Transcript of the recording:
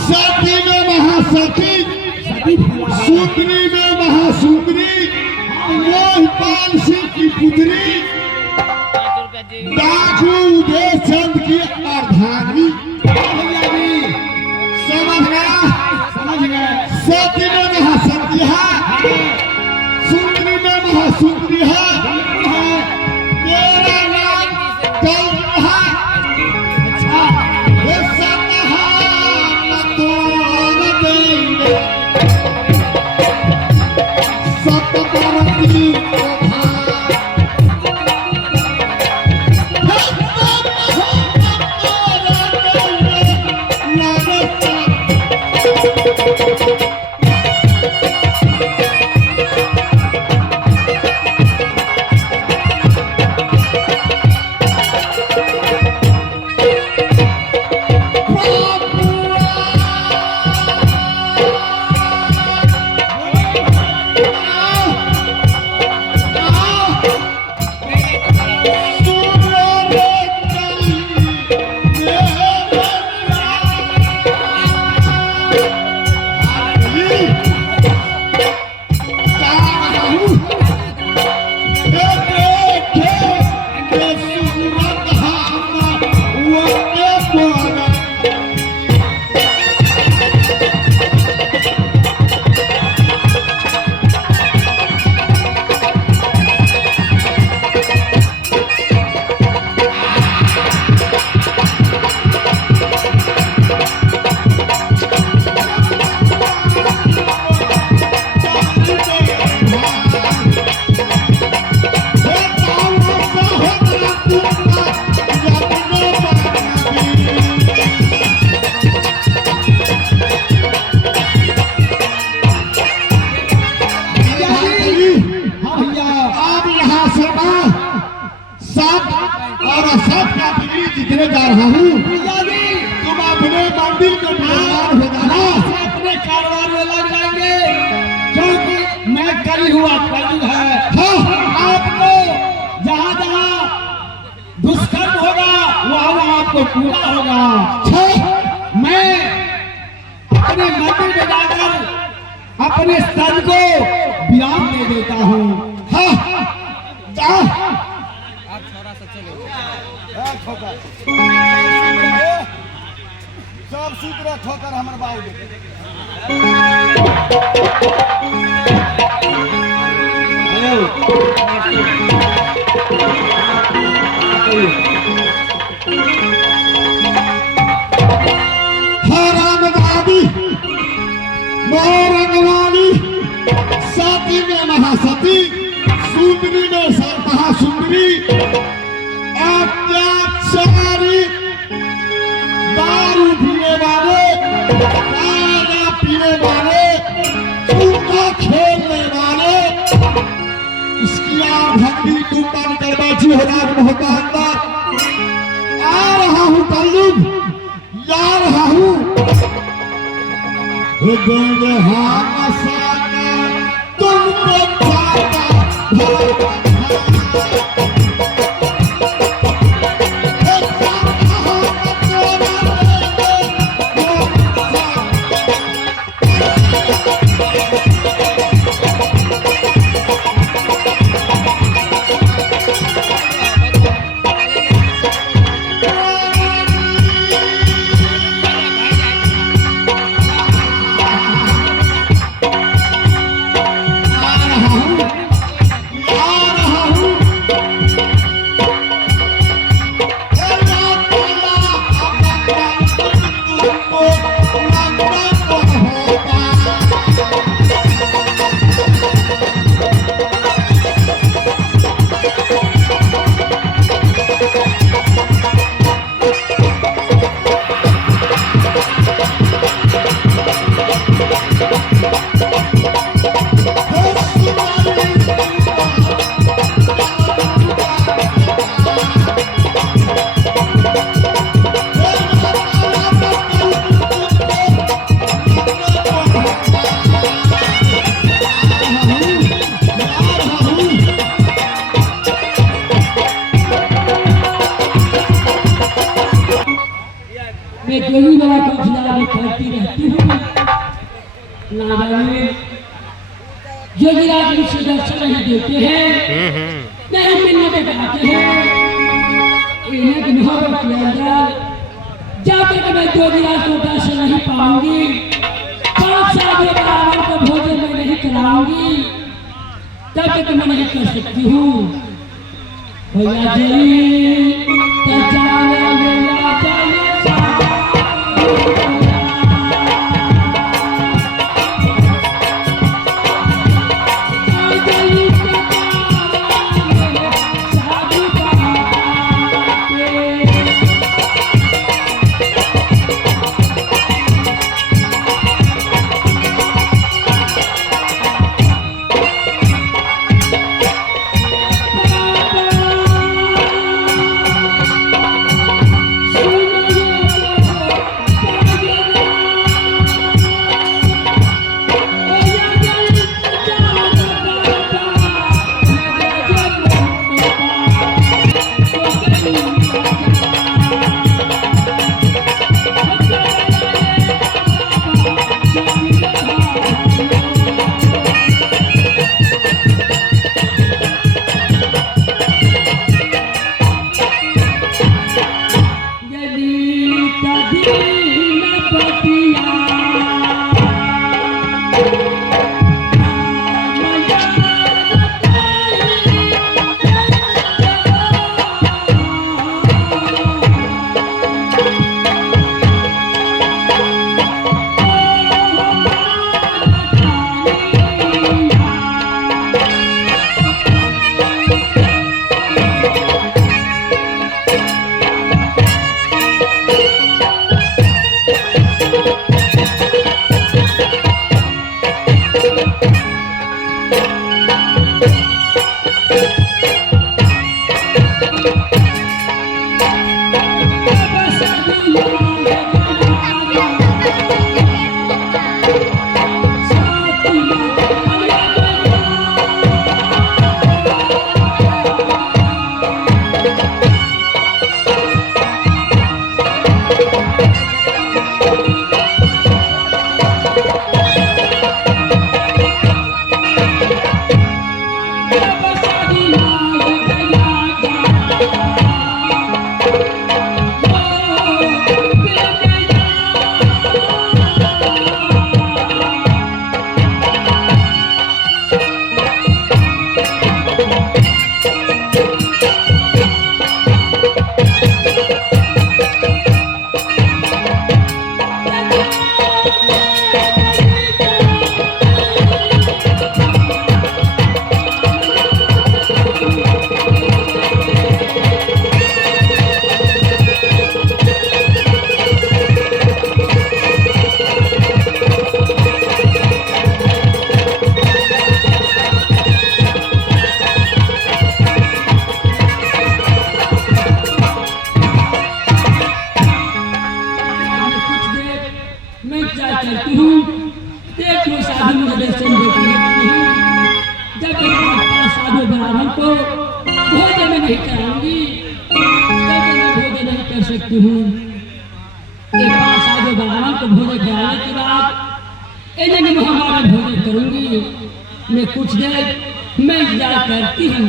सती में महासती, सुंदरी में महासुंदरी, मोहपाल सिंह की पुत्री, डाकू उदय चंद की अर्धांगिनी। समझ गया? सती में महासती है, सुंदरी में महासुंदरी है, मेरा नाम कौन है? अच्छा, ये सतहान तोड़ देंगे, सतबरती जितने जा रहा हूँ, तुम अपने मंदिर के निर्माण हो जाना, अपने कारोबार में लग जाएंगे, क्योंकि मैं करी हुआ करी है। हाँ, आपको जहाँ जहाँ दुष्कर्म होगा वहाँ वहाँ आपको पूरा होगा। मैं अपने मंदिर में जाकर अपने स्तन को व्यायाम दे देता हूँ। हाँ, सब सूत्र ठोकर हमर बाबू हराम दादी मोरंगवाली, सती में महासती, सुंदरी में महासुंदरी, अत्याचारी, दारू पीने वाले, गांजा पीने वाले, जूता खेलने वाले, इसकी आंधी तुम बन कर बैठी हो राज होता अंदर। आ रहा हूँ कल्लू, जा रहा हूँ तुमको मैं करती रहती हूँ। ना जाने योगीराज मुझसे दर्शन नहीं देते हैं, नहीं मिलने को कहते हैं। इन्हें की मोहब्बत के अंदर जब तक मैं योगीराज को दर्शन नहीं पाऊंगी, 5 साल के बराबर को भोजन में नहीं कराऊंगी, तब तक मैं नहीं कर सकती हूँ। भैया जी सकती हूँ। एक बार साधु भगवान को भोजन कराने के बाद इन्हें हमारा भोजन करूंगी। मैं कुछ देर मैं इंतजार करती हूँ।